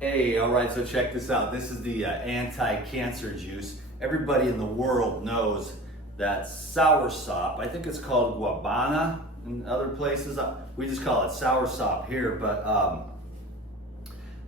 Hey, all right, so check this out. This is the anti-cancer juice. Everybody in the world knows that soursop, I think it's called guabana in other places. We just call it soursop here, but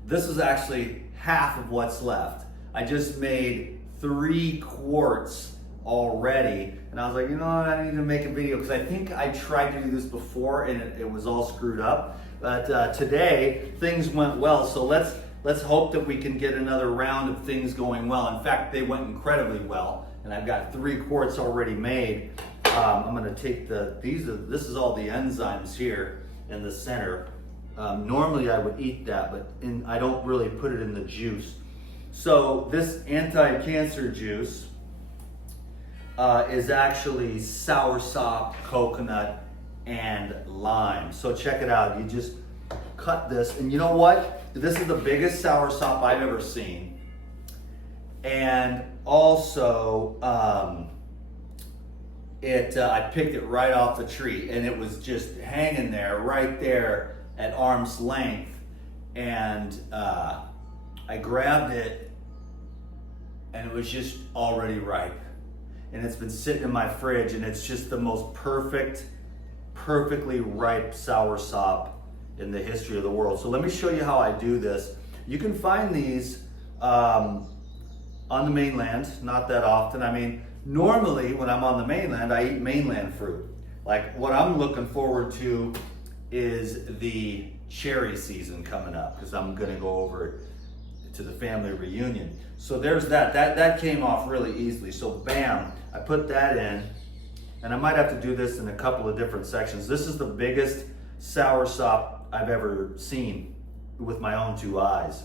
this is actually half of what's left. I just made 3 quarts already, and I was like, you know what, I need to make a video because I think I tried to do this before and it was all screwed up. But today, things went well, so let's hope that we can get another round of things going well. In fact, they went incredibly well, and I've got 3 quarts already made. I'm gonna take this is all the enzymes here in the center. Normally I would eat that, but I don't really put it in the juice. So this anti-cancer juice is actually soursop, coconut, and lime. So check it out. You just cut this, and you know what? This is the biggest soursop I've ever seen. And also, I picked it right off the tree, and it was just hanging there, right there at arm's length. And I grabbed it, and it was just already ripe. And it's been sitting in my fridge, and it's just the most perfectly ripe soursop in the history of the world. So let me show you how I do this. You can find these on the mainland, not that often. I mean, normally when I'm on the mainland, I eat mainland fruit. Like what I'm looking forward to is the cherry season coming up because I'm gonna go over to the family reunion. So there's that came off really easily. So bam, I put that in, and I might have to do this in a couple of different sections. This is the biggest soursop I've ever seen with my own 2 eyes.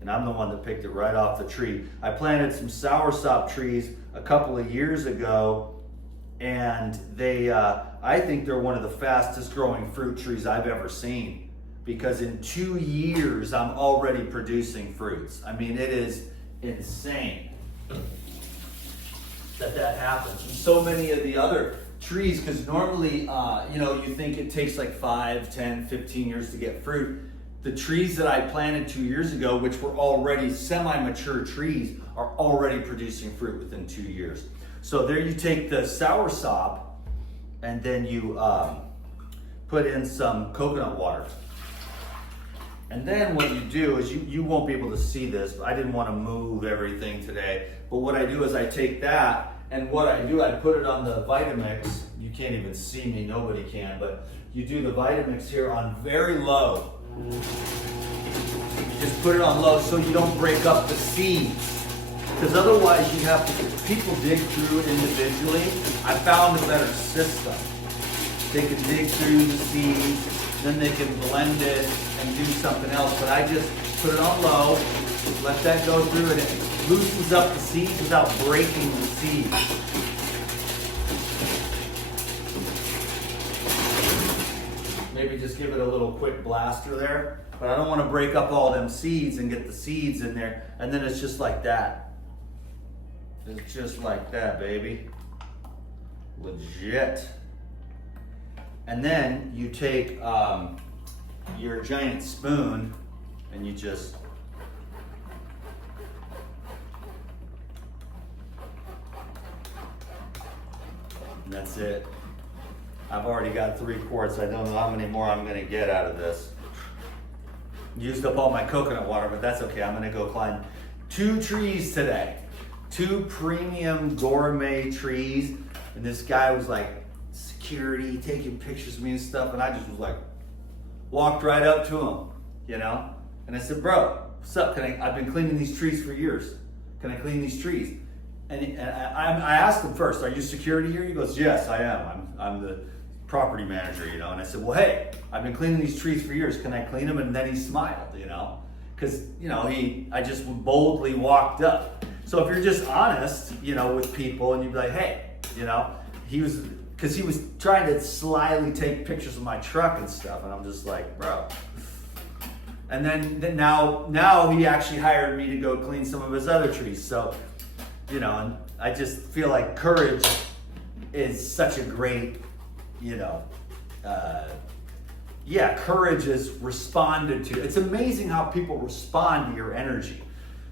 And I'm the one that picked it right off the tree. I planted some soursop trees a couple of years ago, and I think they're one of the fastest growing fruit trees I've ever seen, because in 2 years, I'm already producing fruits. I mean, it is insane that happens. And so many of the other trees, because normally, you think it takes like 5, 10, 15 years to get fruit. The trees that I planted 2 years ago, which were already semi-mature trees, are already producing fruit within 2 years. So there you take the soursop, and then you put in some coconut water. And then what you do is you won't be able to see this. I didn't want to move everything today. But what I do is I take that, and what I do, I put it on the Vitamix. You can't even see me, nobody can, but you do the Vitamix here on very low. You just put it on low so you don't break up the seeds. Because otherwise you have to, people dig through it individually. I found a better system. They can dig through the seeds, then they can blend it and do something else. But I just put it on low, let that go through, and it loosens up the seeds without breaking the seeds. Maybe just give it a little quick blaster there, but I don't want to break up all them seeds and get the seeds in there, and then it's just like that. It's just like that, baby. Legit. And then you take your giant spoon and you just and that's it. I've already got 3 quarts. I don't know how many more I'm gonna get out of this. Used up all my coconut water, but that's okay. I'm gonna go climb 2 trees today. 2 premium gourmet trees. And this guy was like, security, taking pictures of me and stuff. And I just was like, walked right up to him, And I said, bro, what's up? I've been cleaning these trees for years. Can I clean these trees? And I asked him first, are you security here? He goes, yes, I am. I'm the property manager, And I said, well, hey, I've been cleaning these trees for years. Can I clean them? And then he smiled, Because, I just boldly walked up. So if you're just honest, with people, and you'd be like, hey, because he was trying to slyly take pictures of my truck and stuff. And I'm just like, bro. And then now he actually hired me to go clean some of his other trees. So, and I just feel like courage is such a great, yeah, courage is responded to. It's amazing how people respond to your energy.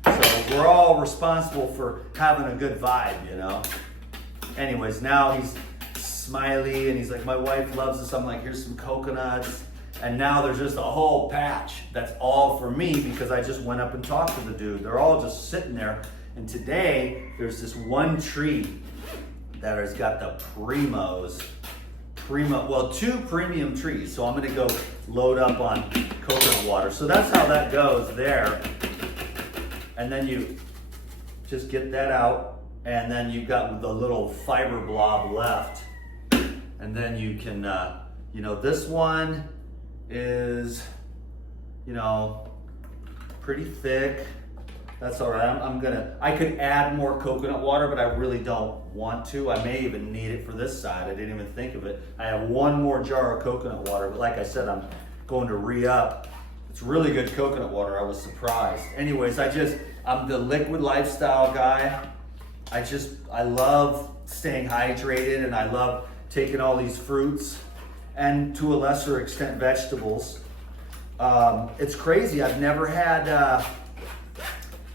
So we're all responsible for having a good vibe, you know. Anyways, now he's smiley and he's like, my wife loves this. I'm like, here's some coconuts. And now there's just a whole patch that's all for me because I just went up and talked to the dude. They're all just sitting there. And today there's this one tree that has got the two premium trees. So I'm gonna go load up on coconut water. So that's how that goes there. And then you just get that out, and then you've got the little fiber blob left. And then you can, this one is, pretty thick. That's all right. I could add more coconut water, but I really don't want to. I may even need it for this side. I didn't even think of it. I have one more jar of coconut water, but like I said, I'm going to re-up. It's really good coconut water. I was surprised. Anyways, I'm the liquid lifestyle guy. I love staying hydrated, and I love taking all these fruits and to a lesser extent vegetables. It's crazy. I've never had,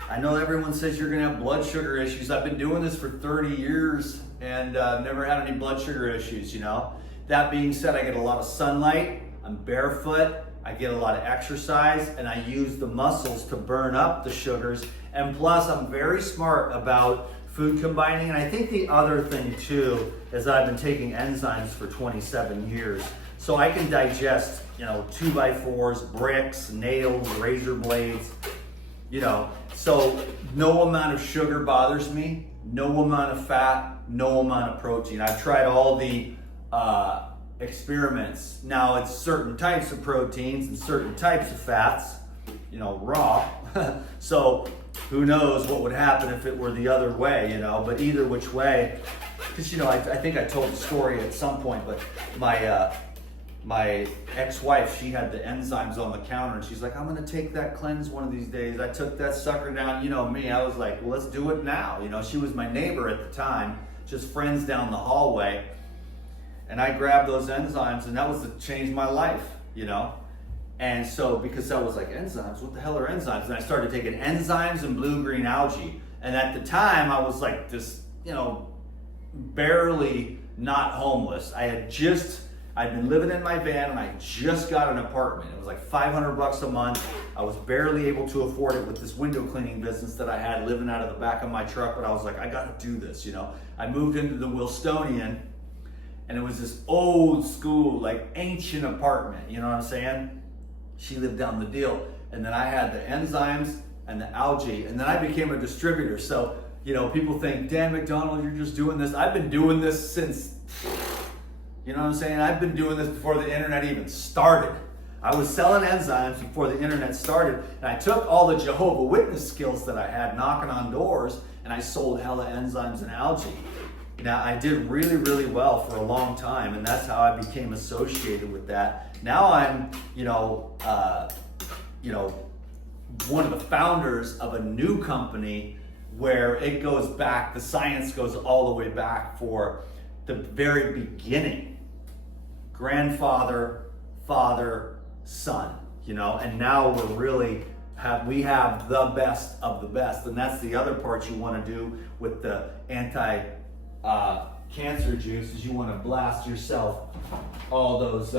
I know everyone says you're gonna have blood sugar issues. I've been doing this for 30 years and never had any blood sugar issues, That being said, I get a lot of sunlight, I'm barefoot, I get a lot of exercise, and I use the muscles to burn up the sugars. And plus, I'm very smart about food combining. And I think the other thing too is I've been taking enzymes for 27 years. So I can digest, 2x4s, bricks, nails, razor blades, So no amount of sugar bothers me, no amount of fat, no amount of protein. I've tried all the experiments. Now it's certain types of proteins and certain types of fats, raw. So who knows what would happen if it were the other way, but either which way, because, I think I told the story at some point, but my ex-wife, she had the enzymes on the counter and she's like, I'm gonna take that cleanse one of these days. I took that sucker down, me, I was like, well, let's do it now. She was my neighbor at the time, just friends down the hallway. And I grabbed those enzymes, and that was to change my life, And so, because I was like, enzymes, what the hell are enzymes? And I started taking enzymes and blue-green algae. And at the time, I was like this, barely not homeless. I'd been living in my van, and I just got an apartment. It was like $500 a month. I was barely able to afford it with this window cleaning business that I had living out of the back of my truck. But I was like, I gotta do this, I moved into the Wilstonian, and it was this old school, like ancient apartment, you know what I'm saying? She lived down the deal. And then I had the enzymes and the algae, and then I became a distributor. So, people think, Dan McDonald, you're just doing this. I've been doing this since, you know what I'm saying? I've been doing this before the internet even started. I was selling enzymes before the internet started, and I took all the Jehovah Witness skills that I had knocking on doors, and I sold hella enzymes and algae. Now, I did really, really well for a long time, and that's how I became associated with that. Now I'm, one of the founders of a new company where it goes back, the science goes all the way back for the very beginning. Grandfather, father, son, and now we have the best of the best. And that's the other part you want to do with the cancer juice is you want to blast yourself all those,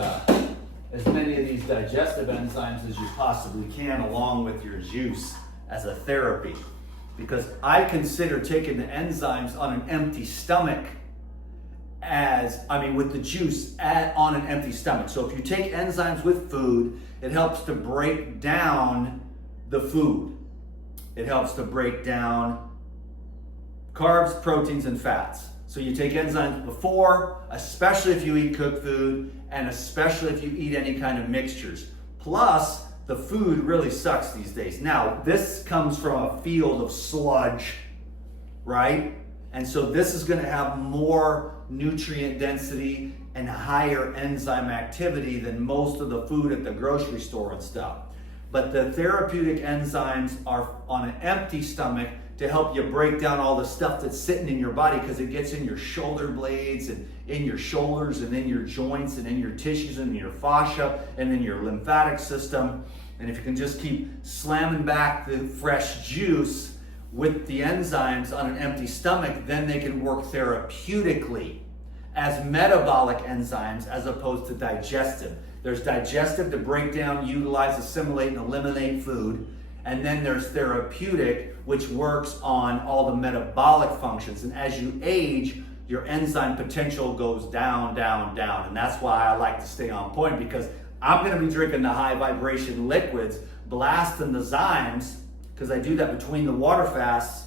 as many of these digestive enzymes as you possibly can along with your juice as a therapy. Because I consider taking the enzymes on an empty stomach with the juice on an empty stomach. So if you take enzymes with food, it helps to break down the food. It helps to break down carbs, proteins, and fats. So you take enzymes before, especially if you eat cooked food, and especially if you eat any kind of mixtures. Plus, the food really sucks these days. Now, this comes from a field of sludge, right? And so this is gonna have more nutrient density and higher enzyme activity than most of the food at the grocery store and stuff. But the therapeutic enzymes are on an empty stomach. to help you break down all the stuff that's sitting in your body, because it gets in your shoulder blades and in your shoulders and in your joints and in your tissues and in your fascia and in your lymphatic system. And if you can just keep slamming back the fresh juice with the enzymes on an empty stomach, then they can work therapeutically as metabolic enzymes as opposed to digestive. There's digestive to break down, utilize, assimilate, and eliminate food. And then there's therapeutic, which works on all the metabolic functions. And as you age, your enzyme potential goes down, down, down. And that's why I like to stay on point, because I'm gonna be drinking the high vibration liquids, blasting the zymes, because I do that between the water fasts,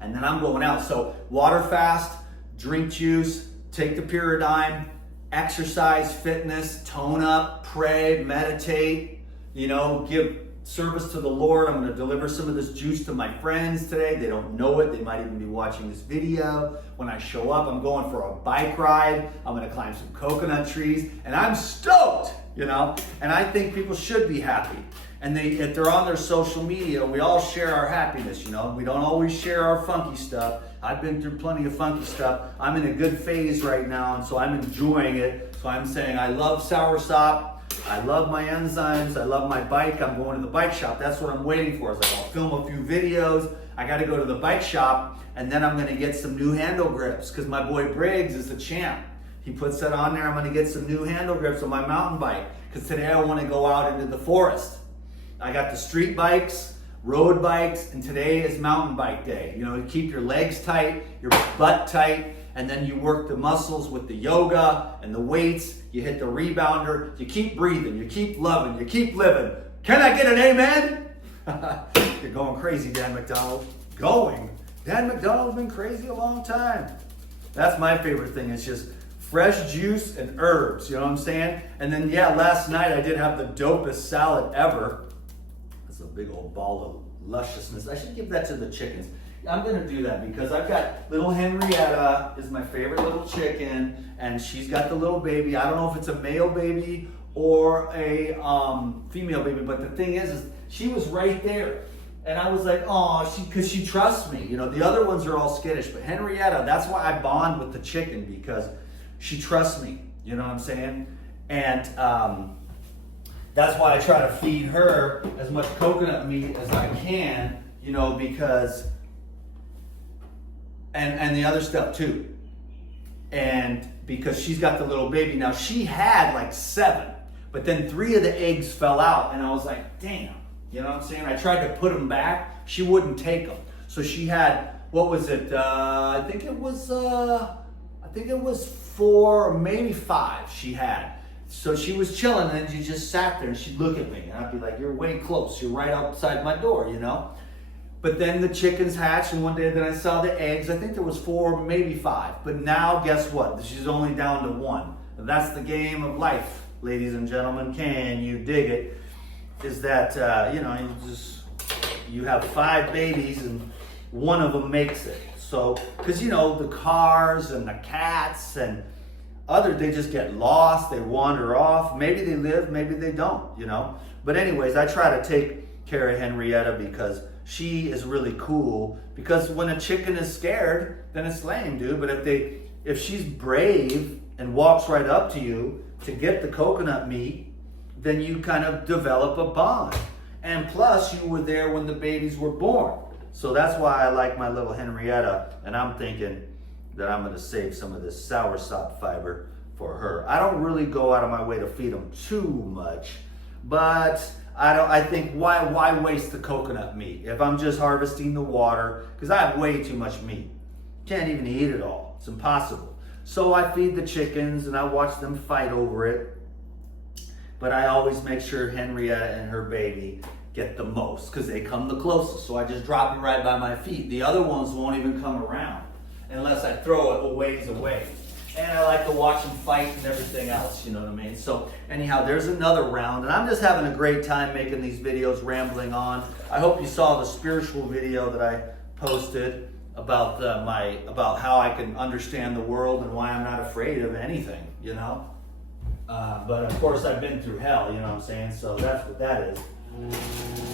and then I'm going out. So water fast, drink juice, take the Pyridine, exercise, fitness, tone up, pray, meditate, give service to the Lord. I'm going to deliver some of this juice to my friends today. They don't know it. They might even be watching this video. When I show up, I'm going for a bike ride. I'm going to climb some coconut trees, and I'm stoked, And I think people should be happy. And if they're on their social media, we all share our happiness, We don't always share our funky stuff. I've been through plenty of funky stuff. I'm in a good phase right now, and so I'm enjoying it. So I'm saying I love soursop. I love my enzymes. I love my bike. I'm going to the bike shop. That's what I'm waiting for. Is like I'll film a few videos. I got to go to the bike shop, and then I'm going to get some new handle grips, because my boy Briggs is the champ. He puts that on there. I'm going to get some new handle grips on my mountain bike, because today I want to go out into the forest. I got the street bikes, road bikes, and today is mountain bike day. You keep your legs tight, your butt tight, and then you work the muscles with the yoga and the weights. You hit the rebounder. You keep breathing. You keep loving. You keep living. Can I get an amen? You're going crazy, Dan McDonald. Dan McDonald's been crazy a long time. That's my favorite thing. It's just fresh juice and herbs. You know what I'm saying? And then, last night I did have the dopest salad ever. That's a big old ball of lusciousness. I should give that to the chickens. I'm going to do that because I've got little Henrietta is my favorite little chicken, and she's got the little baby. I don't know if it's a male baby or a female baby, but the thing is she was right there. And I was like, oh, because she trusts me. The other ones are all skittish, but Henrietta, that's why I bond with the chicken, because she trusts me. You know what I'm saying? And that's why I try to feed her as much coconut meat as I can, because, and the other stuff too. And because she's got the little baby. Now, she had like 7, but then 3 of the eggs fell out, and I was like, damn. You know what I'm saying? I tried to put them back. She wouldn't take them. So she had, what was it? I think it was 4 or maybe 5 she had. So she was chilling, and then she just sat there, and she'd look at me, and I'd be like, you're way close. You're right outside my door, But then the chickens hatched, and one day then I saw the eggs. I think there was 4, maybe 5. But now, guess what? She's only down to 1. That's the game of life, ladies and gentlemen. Can you dig it? Is that, you have 5 babies, and one of them makes it. So, because, the cars and the cats and they just get lost, they wander off. Maybe they live, maybe they don't, But anyways, I try to take care of Henrietta because she is really cool. Because when a chicken is scared, then it's lame, dude. But if she's brave and walks right up to you to get the coconut meat, then you kind of develop a bond. And plus, you were there when the babies were born. So that's why I like my little Henrietta, and I'm thinking that I'm going to save some of this soursop fiber for her. I don't really go out of my way to feed them too much, but I think why waste the coconut meat if I'm just harvesting the water, because I have way too much meat. Can't even eat it all. It's impossible. So I feed the chickens and I watch them fight over it, but I always make sure Henrietta and her baby get the most because they come the closest. So I just drop it right by my feet. The other ones won't even come around unless I throw it a ways away. And I like to watch them fight and everything else, you know what I mean? So anyhow, there's another round, and I'm just having a great time making these videos, rambling on. I hope you saw the spiritual video that I posted about about how I can understand the world and why I'm not afraid of anything, But of course, I've been through hell, you know what I'm saying? So that's what that is.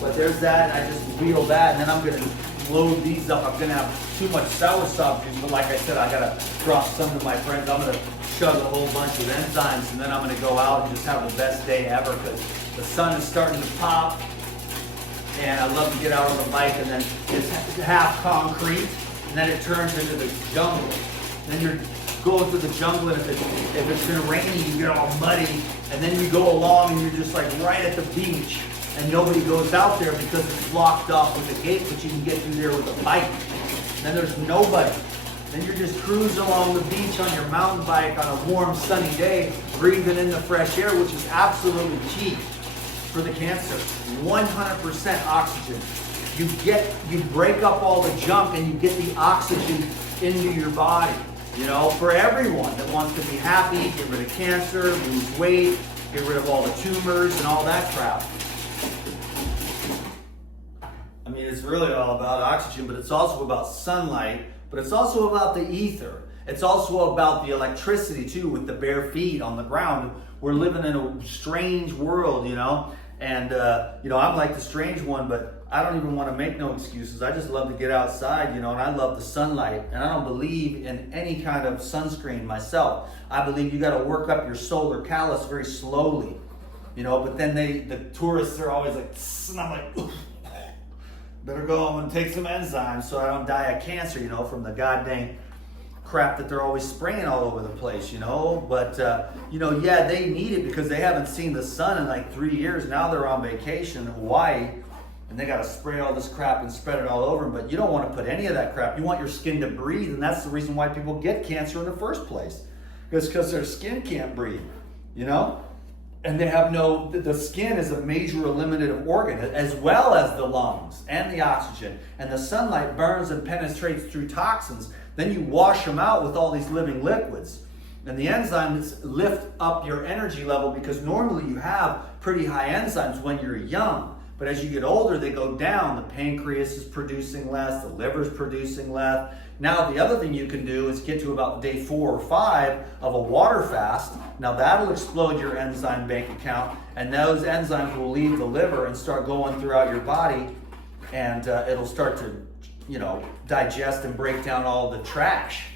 But there's that, and I just wheel that, and then I'm gonna load these up. I'm gonna have too much soursop juice, but like I said, I gotta drop some to my friends. I'm gonna chug a whole bunch of enzymes, and then I'm gonna go out and just have the best day ever because the sun is starting to pop. And I love to get out on the bike, and then it's half concrete, and then it turns into the jungle. Then you're going through the jungle, and if it's been rainy, you get all muddy, and then you go along, and you're just like right at the beach, and nobody goes out there because it's blocked off with a gate, but you can get through there with a bike. And then there's nobody. Then you're just cruising along the beach on your mountain bike on a warm, sunny day, breathing in the fresh air, which is absolutely key for the cancer. 100% oxygen. You break up all the junk and you get the oxygen into your body. You know, for everyone that wants to be happy, get rid of cancer, lose weight, get rid of all the tumors and all that crap. I mean, it's really all about oxygen, but it's also about sunlight, but it's also about the ether. It's also about the electricity too, with the bare feet on the ground. We're living in a strange world, you know, and you know, I'm like the strange one, but I don't even want to make no excuses. I just love to get outside, you know, and I love the sunlight, and I don't believe in any kind of sunscreen myself. I believe you got to work up your solar callus very slowly, you know, but then the tourists are always like, and I'm like, better go home and take some enzymes so I don't die of cancer, you know, from the goddamn crap that they're always spraying all over the place, you know. But you know, yeah, they need it because they haven't seen the sun in like 3 years. Now they're on vacation in Hawaii, and they got to spray all this crap and spread it all over them. But you don't want to put any of that crap. You want your skin to breathe, and that's the reason why people get cancer in the first place. It's because their skin can't breathe, you know. And they have the skin is a major eliminative organ, as well as the lungs and the oxygen. And the sunlight burns and penetrates through toxins. Then you wash them out with all these living liquids. And the enzymes lift up your energy level because normally you have pretty high enzymes when you're young. But as you get older, they go down. The pancreas is producing less, the liver is producing less. Now, the other thing you can do is get to about day 4 or 5 of a water fast. Now, that'll explode your enzyme bank account, and those enzymes will leave the liver and start going throughout your body, and it'll start to, you know, digest and break down all the trash.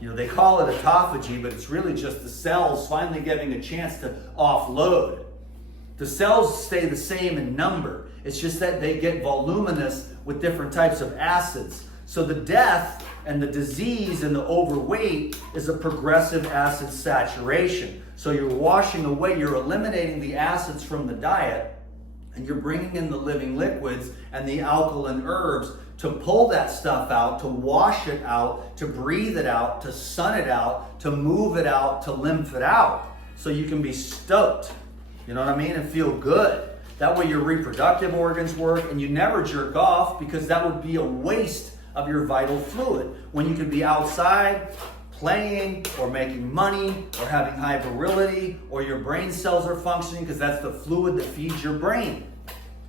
You know, they call it autophagy, but it's really just the cells finally getting a chance to offload. The cells stay the same in number. It's just that they get voluminous with different types of acids. So the death and the disease and the overweight is a progressive acid saturation. So you're washing away, you're eliminating the acids from the diet, and you're bringing in the living liquids and the alkaline herbs to pull that stuff out, to wash it out, to breathe it out, to sun it out, to move it out, to lymph it out. So you can be stoked, you know what I mean, and feel good. That way your reproductive organs work, and you never jerk off because that would be a waste of your vital fluid. When you could be outside playing or making money or having high virility, or your brain cells are functioning because that's the fluid that feeds your brain.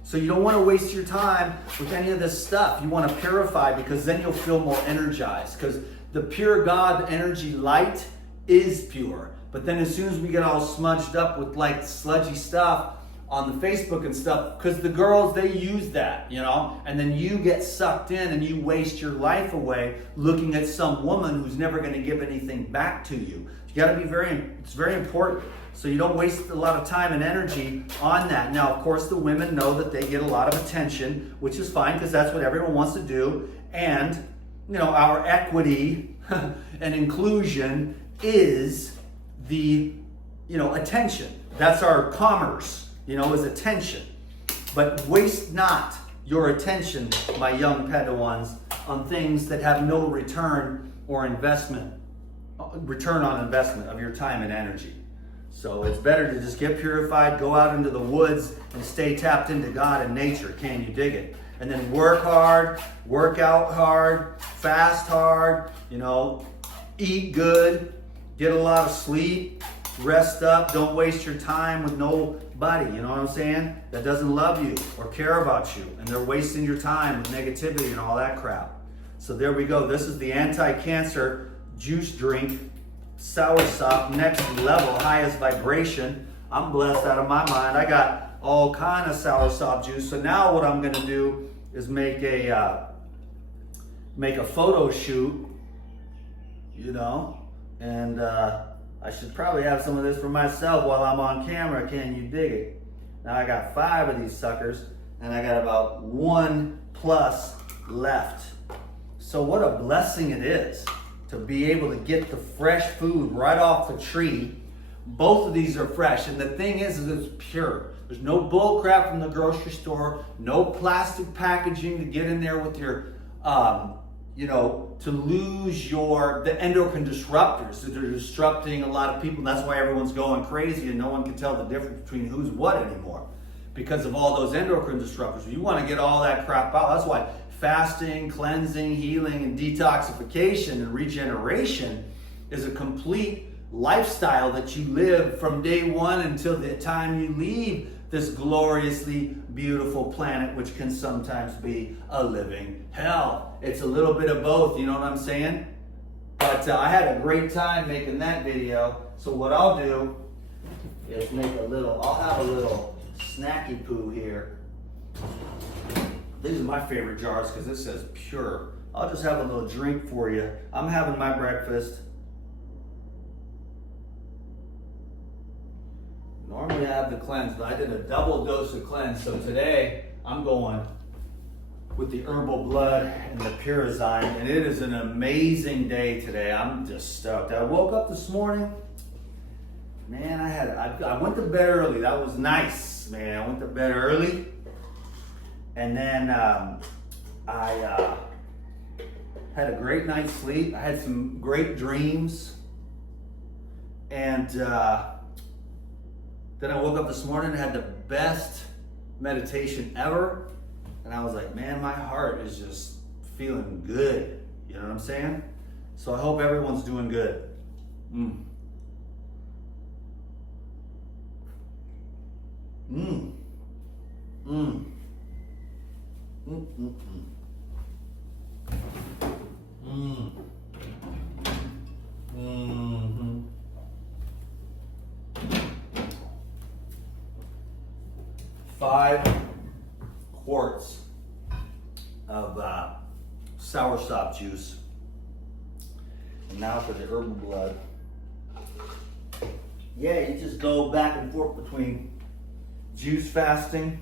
So you don't want to waste your time with any of this stuff. You want to purify because then you'll feel more energized, because the pure God energy light is pure. But then as soon as we get all smudged up with like sludgy stuff on the Facebook and stuff, because the girls, they use that, you know, and then you get sucked in and you waste your life away looking at some woman who's never going to give anything back to you. You got to be it's very important. So you don't waste a lot of time and energy on that. Now, of course, the women know that they get a lot of attention, which is fine because that's what everyone wants to do. And, you know, our equity and inclusion is the, you know, attention. That's our commerce. You know, is attention. But waste not your attention, my young Padawans, on things that have no return on investment of your time and energy. So it's better to just get purified, go out into the woods, and stay tapped into God and nature. Can you dig it? And then work hard, work out hard, fast hard, you know, eat good, get a lot of sleep, rest up, don't waste your time with nobody, you know what I'm saying, that doesn't love you or care about you, and they're wasting your time with negativity and all that crap. So there we go. This is the anti-cancer juice drink, soursop, next level, highest vibration. I'm blessed out of my mind. I got all kind of soursop juice. So now what I'm going to do is make a make a photo shoot, you know, and I should probably have some of this for myself while I'm on camera. Can you dig it? Now I got 5 of these suckers, and I got about 1 plus left. So what a blessing it is to be able to get the fresh food right off the tree. Both of these are fresh, and the thing is it's pure. There's no bull crap from the grocery store, no plastic packaging to get in there with your, to lose the endocrine disruptors that are disrupting a lot of people. And that's why everyone's going crazy and no one can tell the difference between who's what anymore because of all those endocrine disruptors. You want to get all that crap out. That's why fasting, cleansing, healing, and detoxification and regeneration is a complete lifestyle that you live from day one until the time you leave this gloriously beautiful planet, which can sometimes be a living hell. It's a little bit of both, you know what I'm saying? But I had a great time making that video. So what I'll do is I'll have a little snacky poo here. These are my favorite jars because this says pure. I'll just have a little drink for you. I'm having my breakfast. Normally I have the cleanse, but I did a double dose of cleanse. So today I'm going with the herbal blood and the Purizyme, and it is an amazing day today. I'm just stoked. I woke up this morning, man. I went to bed early. That was nice, man. I went to bed early, and then I had a great night's sleep. I had some great dreams, and then I woke up this morning and had the best meditation ever. And I was like, man, my heart is just feeling good. You know what I'm saying? So I hope everyone's doing good. Mm. Mm. Mm. Mm. Mm. Mm. Mm. 5 quarts of soursop juice. And now for the herbal blood. Yeah, you just go back and forth between juice fasting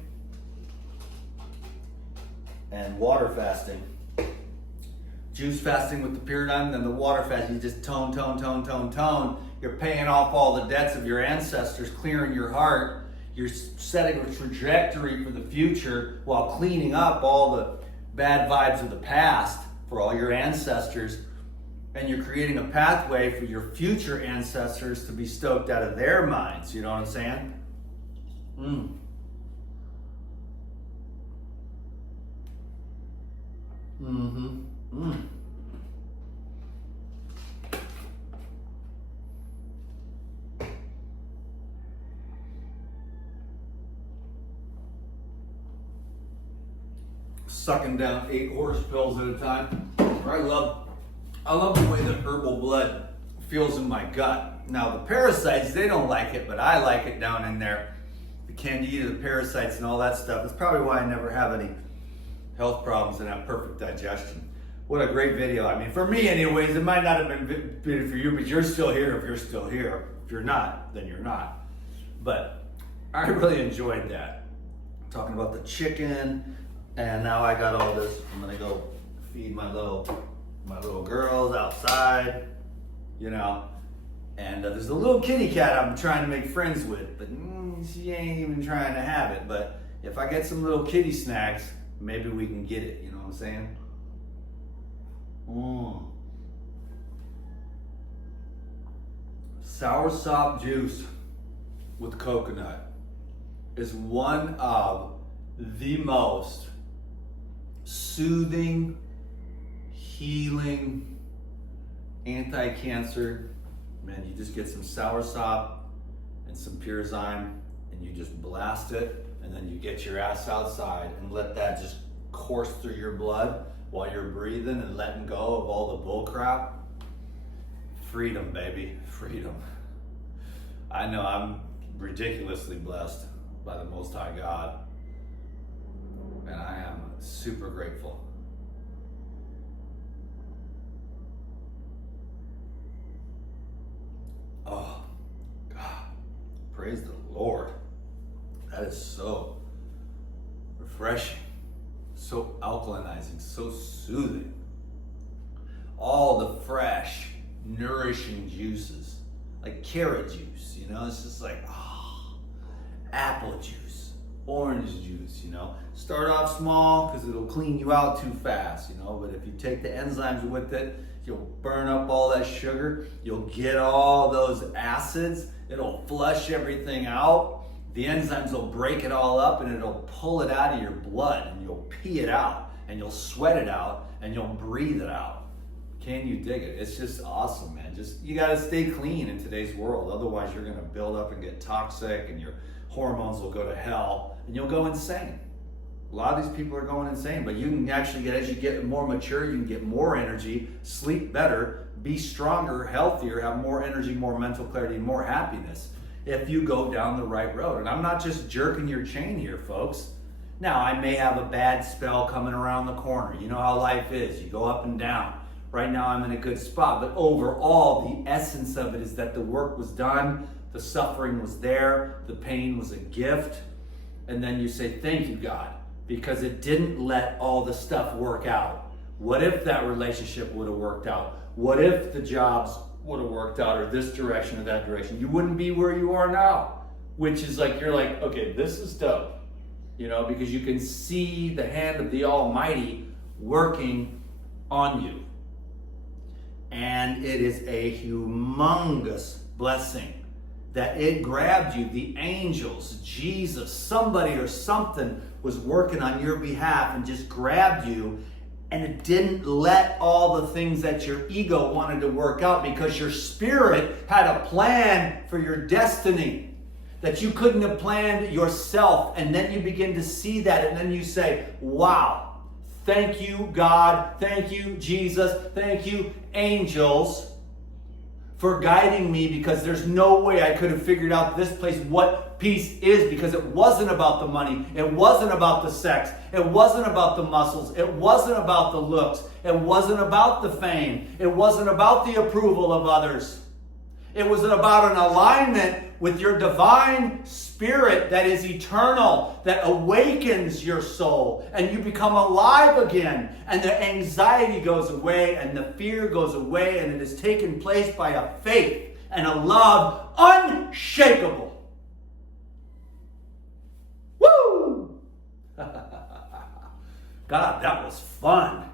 and water fasting. Juice fasting with the Purizyme, then the water fasting, you just tone. You're paying off all the debts of your ancestors, clearing your heart. You're setting a trajectory for the future while cleaning up all the bad vibes of the past for all your ancestors. And you're creating a pathway for your future ancestors to be stoked out of their minds. You know what I'm saying? Mm. Mm-hmm. Mm. Sucking down 8 horse pills at a time. I love the way the herbal blood feels in my gut. Now the parasites, they don't like it, but I like it down in there. The candida, the parasites and all that stuff. That's probably why I never have any health problems and have perfect digestion. What a great video. I mean, for me anyways, it might not have been good for you, but you're still here if you're still here. If you're not, then you're not. But I really enjoyed that. Talking about the chicken, and now I got all this. I'm gonna go feed my little girls outside, you know. And there's a little kitty cat I'm trying to make friends with, but she ain't even trying to have it. But if I get some little kitty snacks, maybe we can get it, you know what I'm saying? Soursop juice with coconut is one of the most soothing, healing, anti-cancer. Man, you just get some soursop and some Purizyme and you just blast it, and then you get your ass outside and let that just course through your blood while you're breathing and letting go of all the bull crap. Freedom, baby, freedom. I know I'm ridiculously blessed by the Most High God, and I am super grateful. refreshing, so alkalinizing, so soothing. All the fresh, nourishing juices, like carrot juice, it's just like, apple juice, orange juice, Start off small because it'll clean you out too fast, but if you take the enzymes with it, you'll burn up all that sugar, you'll get all those acids, it'll flush everything out. The enzymes will break it all up and it'll pull it out of your blood, and you'll pee it out and you'll sweat it out and you'll breathe it out. Can you dig it? It's just awesome, man. You got to stay clean in today's world. Otherwise, you're going to build up and get toxic, and your hormones will go to hell, and you'll go insane. A lot of these people are going insane, but you can actually as you get more mature, you can get more energy, sleep better, be stronger, healthier, have more energy, more mental clarity, and more happiness if you go down the right road. And I'm not just jerking your chain here, folks. Now, I may have a bad spell coming around the corner. You know how life is. You go up and down. Right now I'm in a good spot, but overall the essence of it is that the work was done, the suffering was there, the pain was a gift, and then you say, thank you, God, because it didn't let all the stuff work out. What if that relationship would have worked out? What if the jobs would have worked out, or this direction or that direction? You wouldn't be where you are now, which is like, you're like, okay, this is dope, because you can see the hand of the Almighty working on you. And it is a humongous blessing that it grabbed you. The angels, Jesus, somebody or something was working on your behalf and just grabbed you, and it didn't let all the things that your ego wanted to work out, because your spirit had a plan for your destiny that you couldn't have planned yourself. And then you begin to see that, and then you say, wow. Thank you, God. Thank you, Jesus. Thank you, angels, for guiding me, because there's no way I could have figured out this place what peace is, because it wasn't about the money. It wasn't about the sex. It wasn't about the muscles. It wasn't about the looks. It wasn't about the fame. It wasn't about the approval of others. It was about an alignment with your divine spirit that is eternal, that awakens your soul, and you become alive again, and the anxiety goes away, and the fear goes away, and it is taken place by a faith and a love unshakable. Woo! God, that was fun.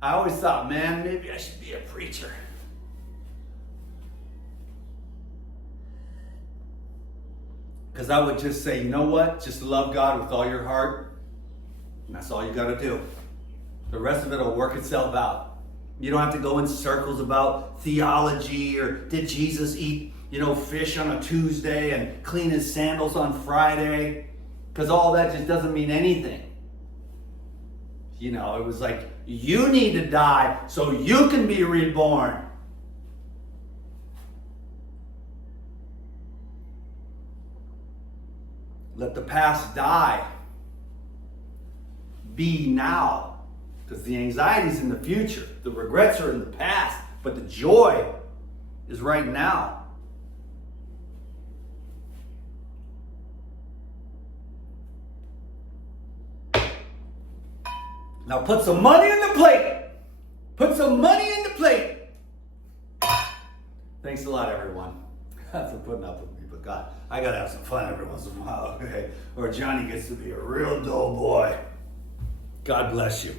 I always thought, man, maybe I should be a preacher. Because I would just say, you know what? Just love God with all your heart. And that's all you got to do. The rest of it will work itself out. You don't have to go in circles about theology, or did Jesus eat, fish on a Tuesday and clean his sandals on Friday? Because all that just doesn't mean anything. It was like, you need to die so you can be reborn. Let the past die. Be now. Because the anxiety is in the future. The regrets are in the past. But the joy is right now. Now put some money in the plate. Put some money in the plate. Thanks a lot, everyone, for putting up with me. But God, I got to have some fun every once in a while, okay? Or Johnny gets to be a real dull boy. God bless you.